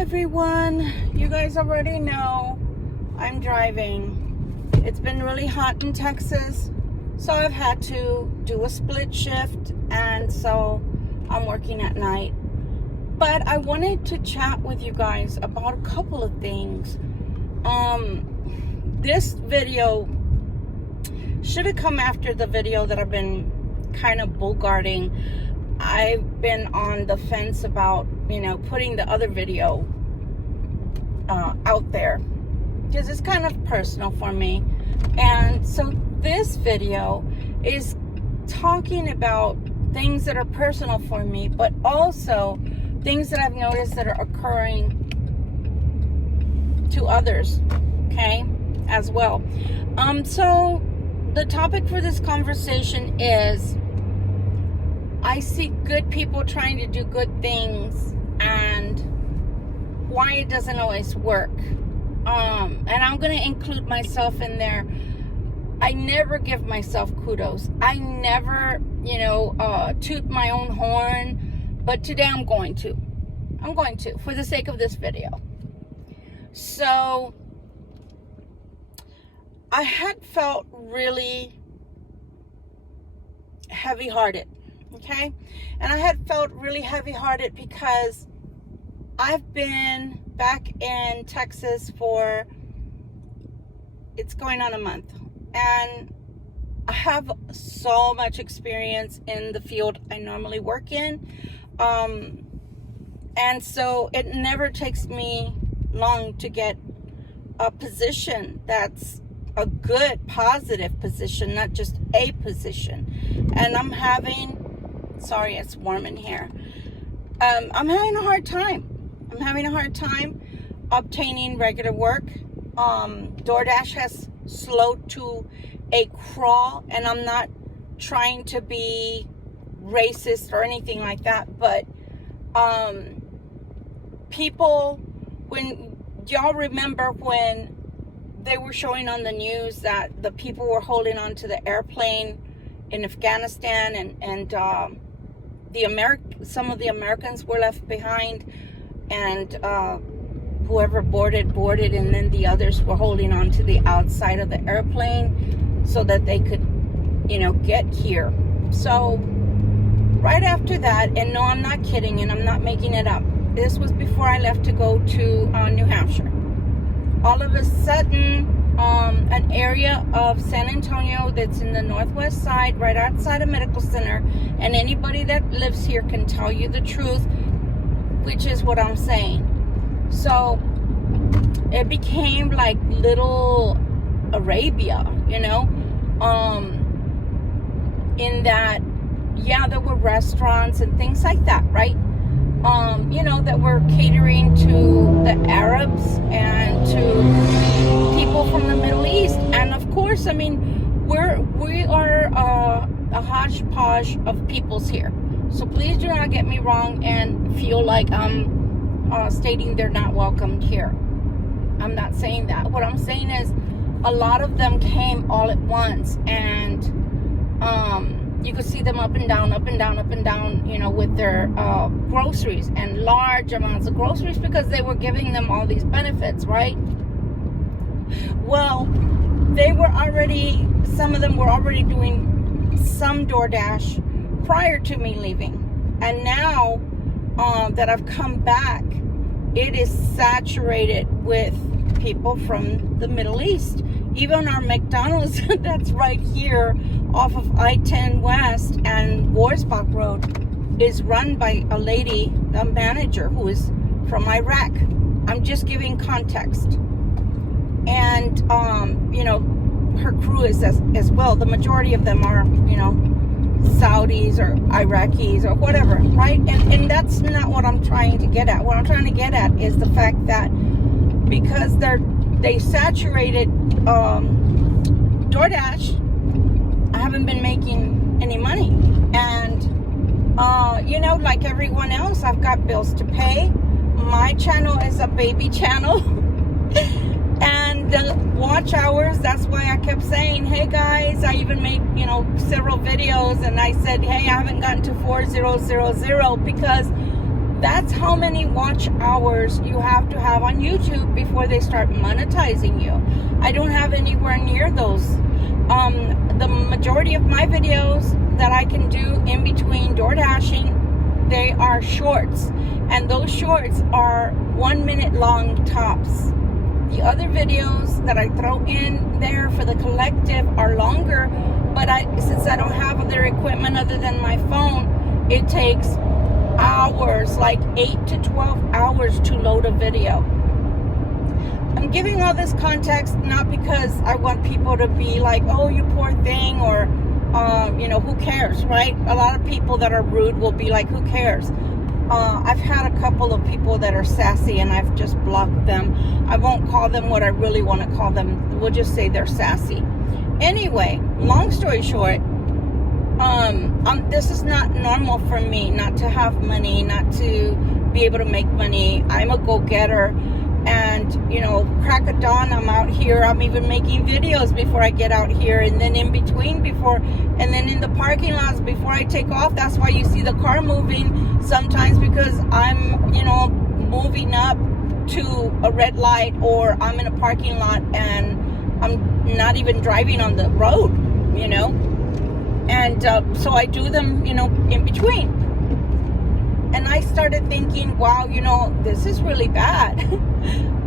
everyone. You guys already know I'm driving. It's been really hot in Texas, so I've had to do a split shift, and so I'm working at night. But I wanted to chat with you guys about a couple of things. This video should have come after the video that I've been kind of bull-guarding. I've been on the fence about, putting the other video out there because it's kind of personal for me. And so this video is talking about things that are personal for me, but also things that I've noticed that are occurring to others, okay, as well. So the topic for this conversation is, I see good people trying to do good things and why it doesn't always work. And I'm going to include myself in there. I never give myself kudos. I never, toot my own horn. But today I'm going to. For the sake of this video. So I had felt really heavy-hearted. Okay, and I had felt really heavy-hearted because I've been back in Texas for, it's going on a month, and I have so much experience in the field I normally work in, and so it never takes me long to get a position that's a good, positive position, not just a position. And I'm having, sorry, it's warm in here. I'm having a hard time. Obtaining regular work. DoorDash has slowed to a crawl, and I'm not trying to be racist or anything like that, but people, when y'all remember when they were showing on the news that the people were holding on to the airplane in Afghanistan, and some of the Americans were left behind, and whoever boarded, and then the others were holding on to the outside of the airplane so that they could, get here. So right after that, and no, I'm not kidding, and I'm not making it up. This was before I left to go to New Hampshire. All of a sudden, an area of San Antonio that's in the northwest side, right outside a medical center, and anybody that lives here can tell you the truth, which is what I'm saying. So it became like little Arabia, in that, yeah, there were restaurants and things like that, right? That were catering to the Arabs and to people from the Middle East. And of course, we are a hodgepodge of peoples here. So please do not get me wrong and feel like I'm stating they're not welcomed here. I'm not saying that. What I'm saying is a lot of them came all at once, and you could see them up and down, with their groceries, and large amounts of groceries, because they were giving them all these benefits, right? Well, some of them were already doing some DoorDash prior to me leaving. And now that I've come back, it is saturated with people from the Middle East. Even our McDonald's that's right here off of I-10 West and Warsbach Road is run by a lady, a manager, who is from Iraq. I'm just giving context. And, her crew is as well. The majority of them are, Saudis or Iraqis or whatever, right? And that's not what I'm trying to get at. What I'm trying to get at is the fact that because they saturated DoorDash, I haven't been making any money. And, like everyone else, I've got bills to pay. My channel is a baby channel. And the watch hours, that's why I kept saying, hey guys, I even made, several videos, and I said, hey, I haven't gotten to 4000 because That's how many watch hours you have to have on YouTube before they start monetizing you. I don't have anywhere near those. The majority of my videos that I can do in between door dashing, they are shorts, and those shorts are 1 minute long tops. The other videos that I throw in there for the collective are longer, but since I don't have other equipment other than my phone, it takes hours, like 8 to 12 hours to load a video. I'm giving all this context not because I want people to be like, oh, you poor thing, or who cares, right? A lot of people that are rude will be like, who cares? I've had a couple of people that are sassy, and I've just blocked them. I won't call them what I really want to call them. We'll just say they're sassy. Anyway, long story short, this is not normal for me, not to have money, not to be able to make money. I'm a go-getter, and crack of dawn, I'm out here. I'm even making videos before I get out here, and then in between and then in the parking lots before I take off. That's why you see the car moving sometimes, because I'm moving up to a red light, or I'm in a parking lot and I'm not even driving on the road, and so I do them in between. And I started thinking, wow, this is really bad.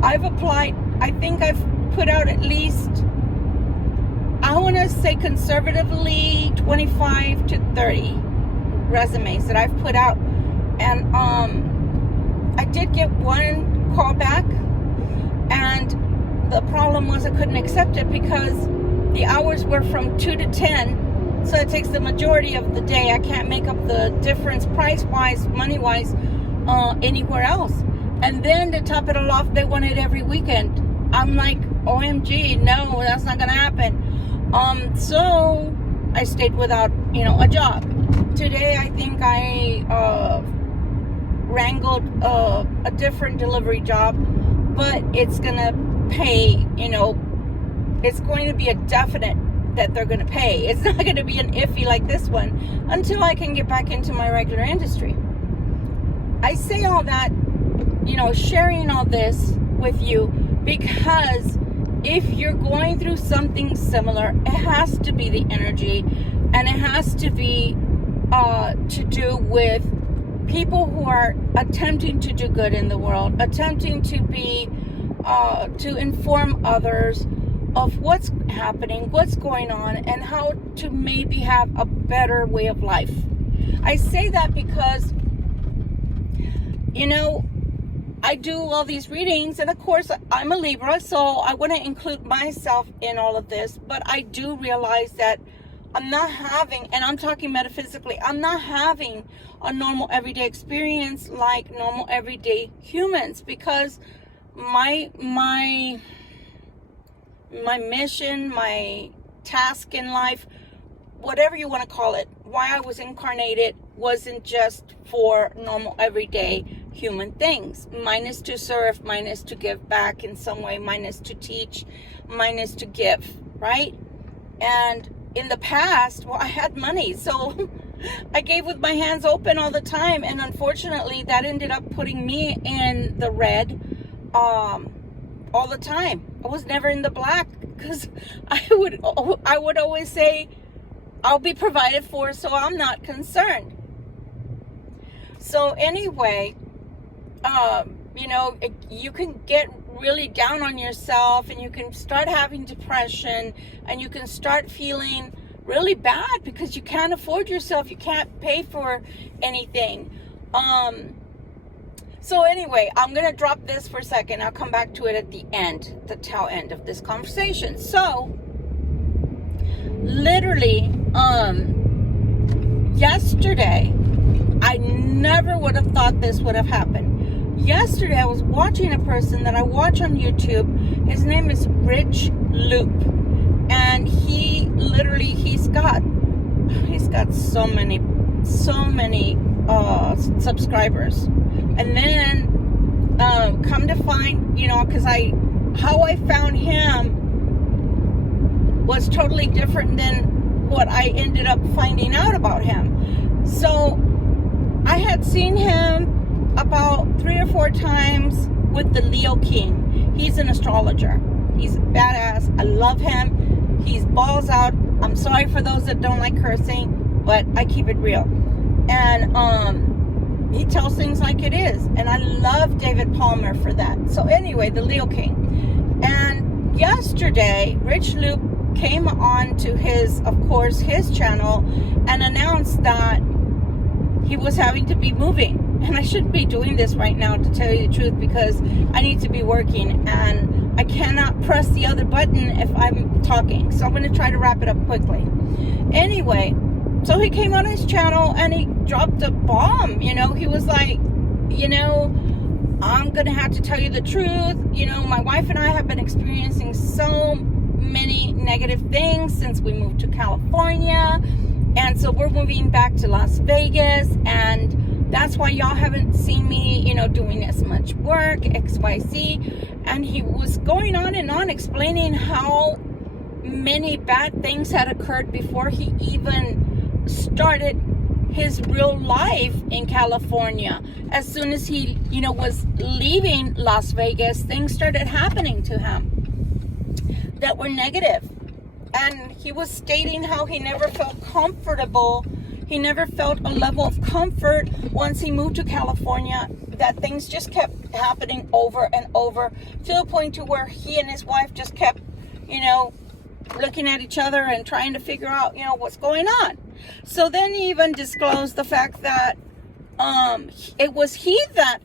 I've applied, I think I've put out at least, I want to say conservatively 25 to 30 resumes that I've put out. And I did get one call back, and the problem was I couldn't accept it because the hours were from 2 to 10. So it takes the majority of the day. I can't make up the difference price-wise, money-wise, anywhere else. And then to top it all off, they want it every weekend. I'm like, OMG, no, that's not gonna happen. So I stayed without, a job. Today, I think I wrangled a different delivery job, but it's gonna pay, it's going to be a definite that they're going to pay. It's not going to be an iffy like this one until I can get back into my regular industry. I say all that, sharing all this with you, because if you're going through something similar, it has to be the energy, and it has to be to do with people who are attempting to do good in the world, attempting to be to inform others of what's happening, what's going on, and how to maybe have a better way of life. I say that because, I do all these readings, and of course I'm a Libra, so I want to include myself in all of this, but I do realize that I'm not having, and I'm talking metaphysically, I'm not having a normal everyday experience like normal everyday humans, because my mission, my task in life, whatever you want to call it, why I was incarnated wasn't just for normal everyday human things. Mine is to serve, mine is to give back in some way, mine is to teach, mine is to give, right? And in the past, I had money, so I gave with my hands open all the time, and unfortunately that ended up putting me in the red all the time. I was never in the black, because I would always say, I'll be provided for, so I'm not concerned. So anyway, you can get really down on yourself, and you can start having depression, and you can start feeling really bad because you can't afford yourself, you can't pay for anything. So anyway, I'm going to drop this for a second. I'll come back to it at the end, the tail end of this conversation. So, literally, yesterday, I never would have thought this would have happened. Yesterday, I was watching a person that I watch on YouTube. His name is Rich Loop. And he literally, he's got so many subscribers. And then come to find, because how I found him was totally different than what I ended up finding out about him. So I had seen him about 3 or 4 times with the Leo King. He's an astrologer. He's badass. I love him. He's balls out. I'm sorry for those that don't like cursing, but I keep it real. And he tells things like it is. And I love David Palmer for that. So anyway, the Leo King. And yesterday, Rich Luke came on to his channel and announced that he was having to be moving. And I shouldn't be doing this right now, to tell you the truth, because I need to be working and I cannot press the other button if I'm talking. So I'm going to try to wrap it up quickly. Anyway, so he came on his channel and he dropped a bomb. You know, he was like, you know, I'm going to have to tell you the truth. You know, my wife and I have been experiencing so many negative things since we moved to California. And so we're moving back to Las Vegas, and that's why y'all haven't seen me, you know, doing as much work, XYZ. And he was going on and on explaining how many bad things had occurred before he even started his real life in California. As soon as he, you know, was leaving Las Vegas, things started happening to him that were negative. And he was stating how he never felt comfortable. He never felt a level of comfort once he moved to California, that things just kept happening over and over to the point to where he and his wife just kept, you know, looking at each other and trying to figure out, you know, what's going on. So then he even disclosed the fact that it was he that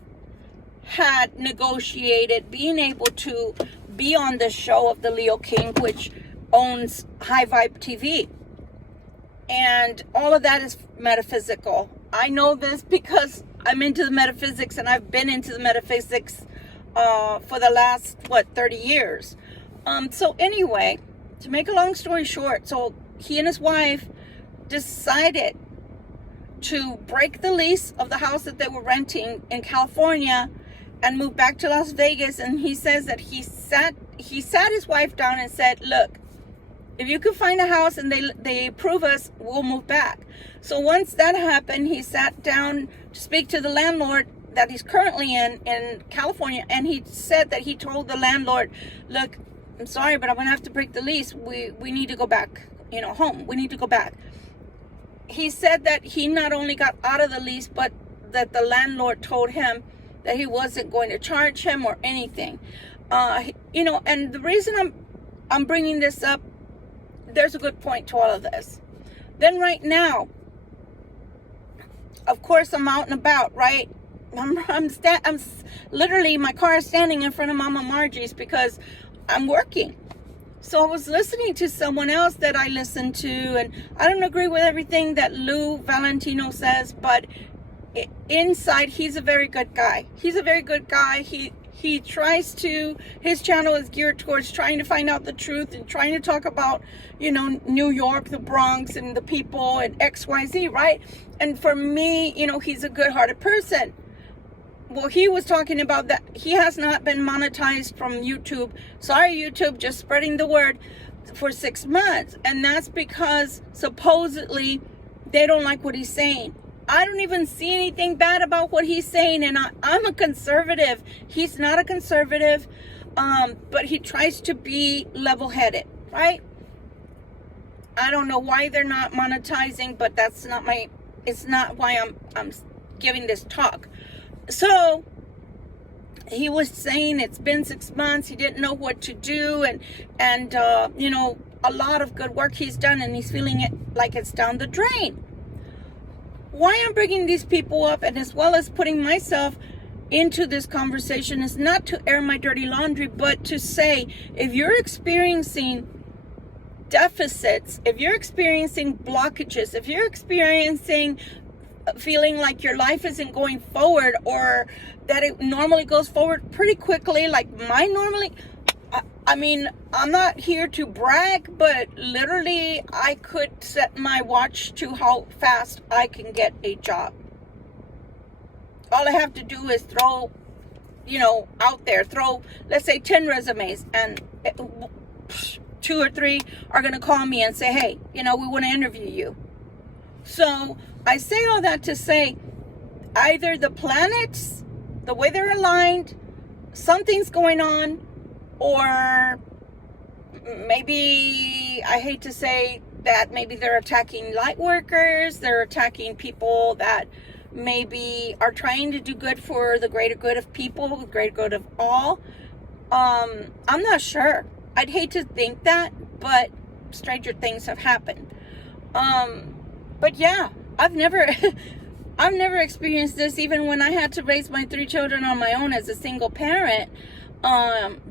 had negotiated being able to be on the show of the Leo King, which owns High Vibe TV. And all of that is metaphysical. I know this because I'm into the metaphysics, and I've been into the metaphysics for the last, 30 years. So anyway, to make a long story short, so he and his wife decided to break the lease of the house that they were renting in California and move back to Las Vegas. And he says that he sat his wife down and said, look, if you could find a house and they approve us, we'll move back. So once that happened, he sat down to speak to the landlord that he's currently in California. And he said that he told the landlord, look, I'm sorry, but I'm going to have to break the lease. We need to go back, you know, home. We need to go back. He said that he not only got out of the lease, but that the landlord told him that he wasn't going to charge him or anything. You know, and the reason I'm bringing this up, there's a good point to all of this. Then right now, of course, I'm out and about, right? I'm literally, my car is standing in front of Mama Margie's because I'm working. So I was listening to someone else that I listen to, and I don't agree with everything that Lou Valentino says, but inside, he's a very good guy. He's a very good guy. He tries to, his channel is geared towards trying to find out the truth and trying to talk about, you know, New York, the Bronx, and the people, and XYZ, right? And for me, you know, he's a good-hearted person. Well, he was talking about that he has not been monetized from YouTube. Sorry, YouTube, just spreading the word, for 6 months. And that's because supposedly they don't like what he's saying. I don't even see anything bad about what he's saying, and I'm a conservative. He's not a conservative, but he tries to be level-headed, right? I don't know why they're not monetizing, but that's not it's not why I'm giving this talk. So he was saying it's been 6 months. He didn't know what to do, and you know, a lot of good work he's done, and he's feeling it like it's down the drain. Why I'm bringing these people up, and as well as putting myself into this conversation, is not to air my dirty laundry, but to say, if you're experiencing deficits, if you're experiencing blockages, if you're experiencing feeling like your life isn't going forward, or that it normally goes forward pretty quickly, like mine normally, I mean, I'm not here to brag, but literally I could set my watch to how fast I can get a job. All I have to do is throw, you know, out there, let's say 10 resumes, and 2 or 3 are going to call me and say, hey, you know, we want to interview you. So I say all that to say, either the planets, the way they're aligned, something's going on, or maybe, I hate to say that, maybe they're attacking light workers, they're attacking people that maybe are trying to do good for the greater good of people, the greater good of all. I'm not sure. I'd hate to think that, but stranger things have happened. But yeah, I've never experienced this, even when I had to raise my 3 children on my own as a single parent,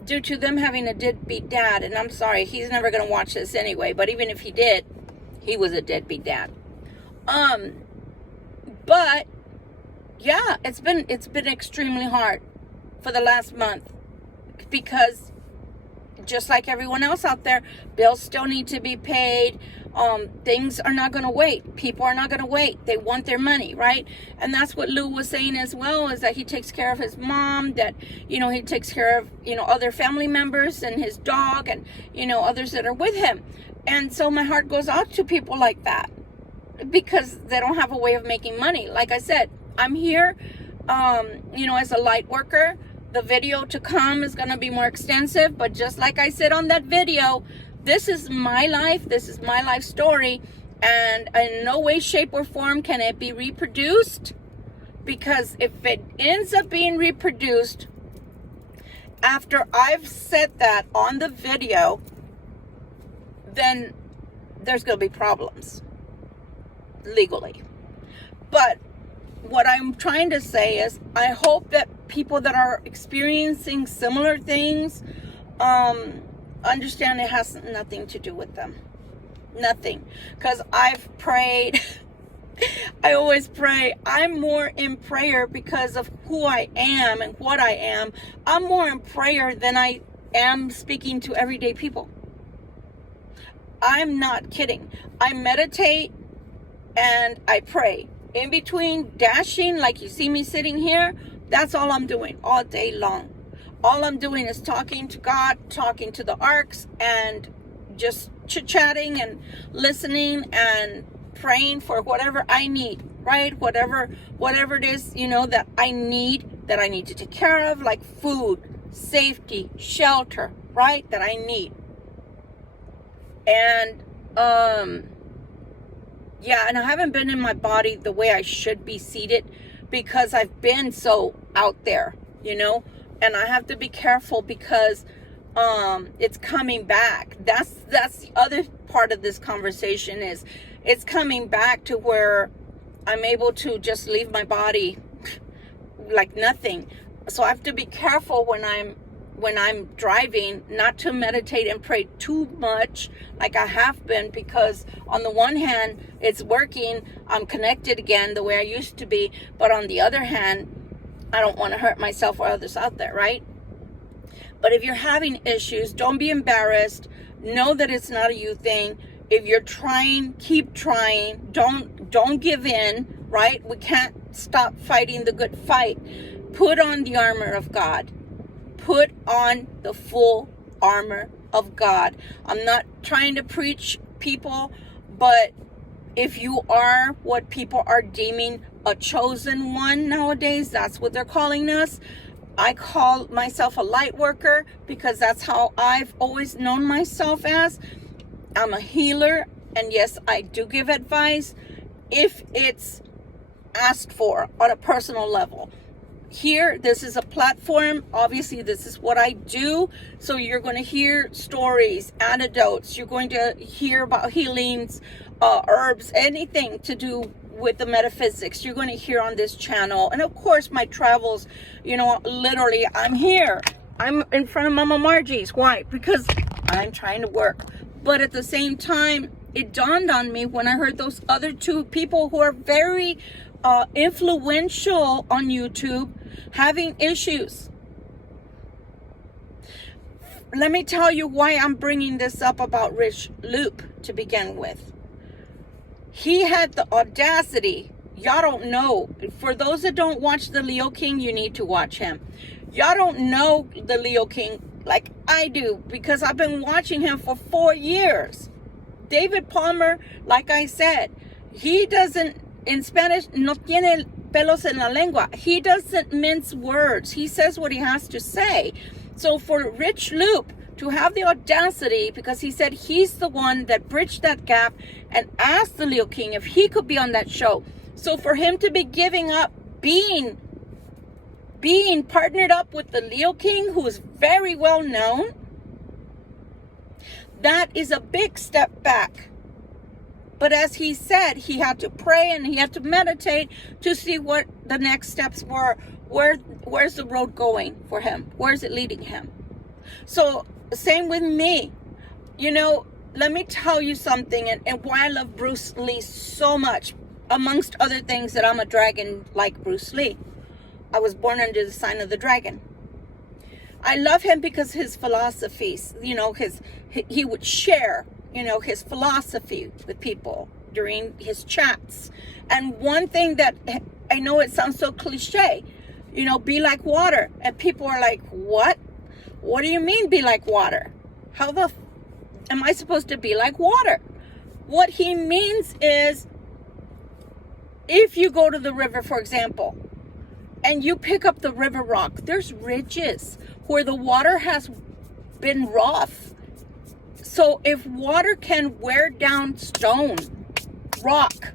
due to them having a deadbeat dad. And I'm sorry, he's never going to watch this anyway, but even if he did, he was a deadbeat dad. But yeah, it's been extremely hard for the last month, because just like everyone else out there, bills still need to be paid. Things are not going to wait. People are not going to wait. They want their money, right? And that's what Lou was saying as well, is that he takes care of his mom, that, he takes care of, other family members and his dog and, others that are with him. And so my heart goes out to people like that, because they don't have a way of making money. Like I said, I'm here, as a light worker. The video to come is going to be more extensive, but just like I said on that video, this is my life. This is my life story, and in no way, shape, or form can it be reproduced, because if it ends up being reproduced after I've said that on the video, then there's going to be problems legally. But what I'm trying to say is, I hope that people that are experiencing similar things understand it has nothing to do with them. Nothing. Because I've prayed. I always pray. I'm more in prayer because of who I am and what I am. I'm more in prayer than I am speaking to everyday people. I'm not kidding. I meditate and I pray. In between dashing, like you see me sitting here, that's all I'm doing all day long. All I'm doing is talking to God, talking to the arcs, and just chit-chatting and listening and praying for whatever I need, right? Whatever it is, that I need to take care of, like food, safety, shelter, right? That I need. And, yeah, and I haven't been in my body the way I should be seated, because I've been so out there, and I have to be careful because it's coming back. That's the other part of this conversation, is it's coming back to where I'm able to just leave my body like nothing. So I have to be careful when I'm driving, not to meditate and pray too much like I have been, because on the one hand, it's working. I'm connected again the way I used to be. But on the other hand, I don't want to hurt myself or others out there, right? But if you're having issues, don't be embarrassed. Know that it's not a you thing. If you're trying, keep trying. Don't give in, right? We can't stop fighting the good fight. Put on the armor of God. Put on the full armor of God. I'm not trying to preach people, but if you are what people are deeming a chosen one nowadays, that's what they're calling us. I call myself a light worker because that's how I've always known myself as. I'm a healer, and yes, I do give advice if it's asked for on a personal level. Here, this is a platform. Obviously, this is what I do. So you're going to hear stories, anecdotes. You're going to hear about healings, herbs, anything to do with the metaphysics. You're going to hear on this channel. And of course, my travels, literally, I'm here. I'm in front of Mama Margie's. Why? Because I'm trying to work. But at the same time, it dawned on me when I heard those other 2 people who are very influential on YouTube having issues. Let me tell you why I'm bringing this up about Rich Loop to begin with. He had the audacity. Y'all don't know. For those that don't watch the Leo King, you need to watch him. Y'all don't know the Leo King like I do, because I've been watching him for 4 years. David Palmer, like I said, he doesn't, in Spanish, no tiene pelos en la lengua. He doesn't mince words. He says what he has to say. So for Rich Loop to have the audacity, because he said he's the one that bridged that gap and asked the Leo King if he could be on that show. So for him to be giving up being partnered up with the Leo King, who is very well known, that is a big step back. But as he said, he had to pray and he had to meditate to see what the next steps were. Where's the road going for him? Where is it leading him? So same with me. You know, let me tell you something, and why I love Bruce Lee so much, amongst other things, that I'm a dragon like Bruce Lee. I was born under the sign of the dragon. I love him because his philosophies, you know, he would share, you know, his philosophy with people during his chats. And one thing that, I know it sounds so cliche, you know, be like water. And people are like, what? What do you mean be like water? How am I supposed to be like water? What he means is, if you go to the river, for example, and you pick up the river rock, there's ridges where the water has been rough. So if water can wear down stone, rock,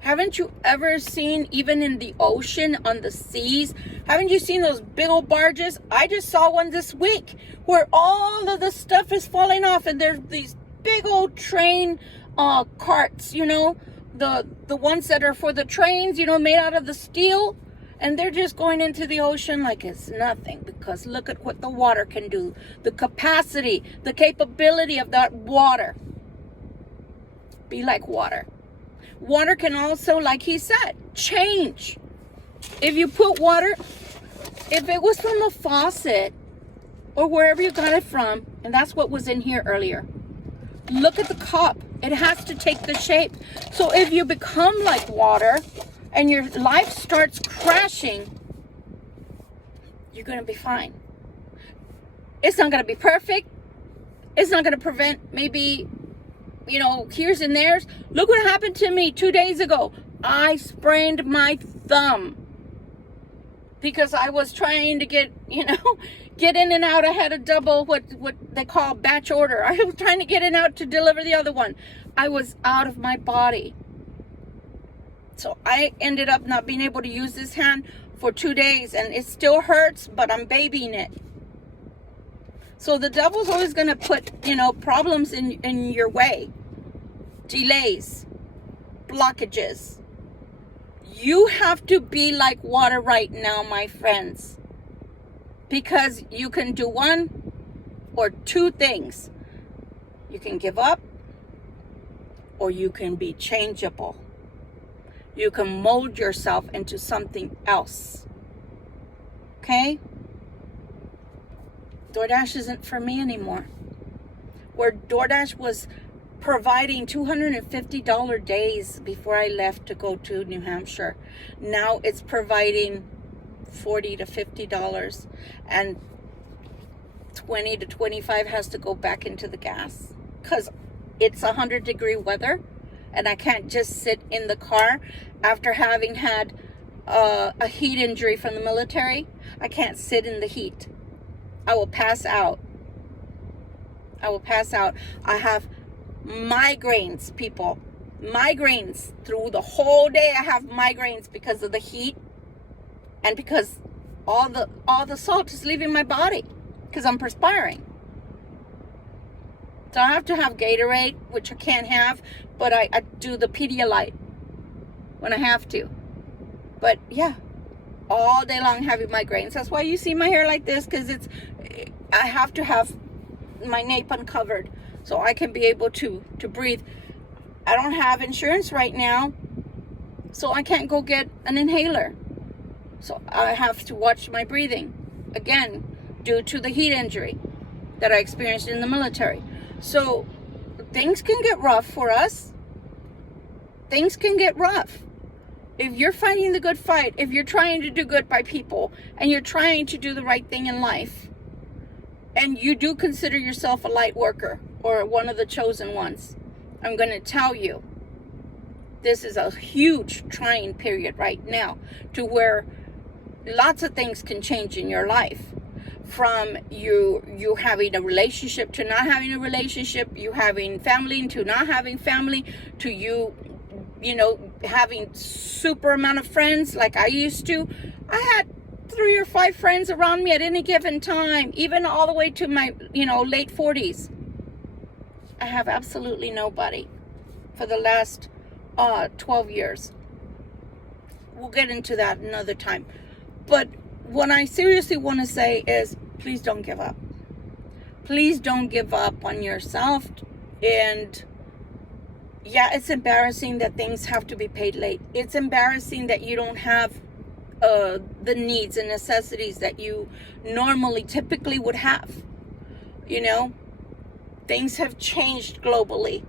haven't you ever seen, even in the ocean, on the seas, haven't you seen those big old barges? I just saw one this week where all of the stuff is falling off, and there's these big old train carts, you know, the ones that are for the trains, you know, made out of the steel, and they're just going into the ocean like it's nothing, because look at what the water can do, the capacity, the capability of that water. Be like water. Water can also, like he said, change. If you put water, if it was from a faucet or wherever you got it from, and that's what was in here earlier, look at the cup. It has to take the shape. So if you become like water and your life starts crashing, you're going to be fine. It's not going to be perfect. It's not going to prevent maybe, you know, here's and there's. Look what happened to me 2 days ago. I sprained my thumb because I was trying to get, you know, get in and out. I had a double, what they call batch order. I was trying to get in and out to deliver the other one. I was out of my body. So I ended up not being able to use this hand for 2 days, and it still hurts, but I'm babying it. So the devil's always going to put, you know, problems in your way. Delays, blockages. You have to be like water right now, my friends. Because you can do one or two things. You can give up, or you can be changeable. You can mold yourself into something else. Okay? DoorDash isn't for me anymore. Where DoorDash was providing $250 days before I left to go to New Hampshire, now it's providing $40 to $50, and $20 to $25 has to go back into the gas because it's 100-degree weather, and I can't just sit in the car after having had a heat injury from the military. I can't sit in the heat. I will pass out. I will pass out. I have migraines, people. Migraines through the whole day. I have migraines because of the heat, and because all the salt is leaving my body because I'm perspiring. So I have to have Gatorade, which I can't have, but I do the Pedialyte when I have to. But yeah, all day long having migraines. That's why you see my hair like this, because I have to have my nape uncovered so I can be able to breathe. I don't have insurance right now, so I can't go get an inhaler. So I have to watch my breathing, again, due to the heat injury that I experienced in the military. So things can get rough for us. Things can get rough. If you're fighting the good fight, if you're trying to do good by people, and you're trying to do the right thing in life, and you do consider yourself a light worker or one of the chosen ones, I'm going to tell you, This is a huge trying period right now, to where lots of things can change in your life. From you having a relationship to not having a relationship, you having family to not having family, to you having super amount of friends like I used to. I had 3 or 5 friends around me at any given time, even all the way to my late 40s. I have absolutely nobody for the last 12 years. We'll get into that another time. But what I seriously want to say is, please don't give up. Please don't give up on yourself. And yeah, it's embarrassing that things have to be paid late. It's embarrassing that you don't have the needs and necessities that you normally typically would have. Things have changed globally.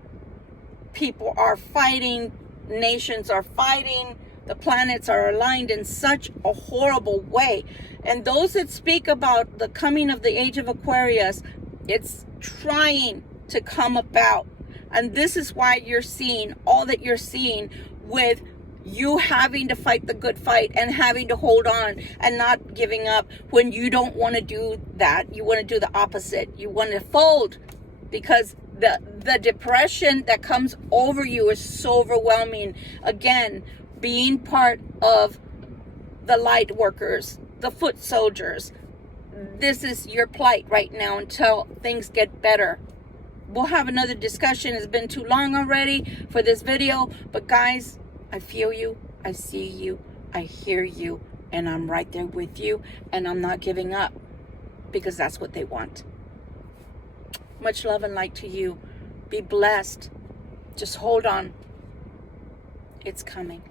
People are fighting, nations are fighting, the planets are aligned in such a horrible way. And those that speak about the coming of the age of Aquarius, it's trying to come about. And this is why you're seeing all that you're seeing, with you having to fight the good fight and having to hold on and not giving up when you don't want to do that. You want to do the opposite. You want to fold, because the depression that comes over you is so overwhelming. Again, being part of the light workers, the foot soldiers, this is your plight right now until things get better. We'll have another discussion. It's been too long already for this video, but guys, I feel you, I see you, I hear you, and I'm right there with you, and I'm not giving up, because that's what they want. Much love and light to you. Be blessed. Just hold on. It's coming.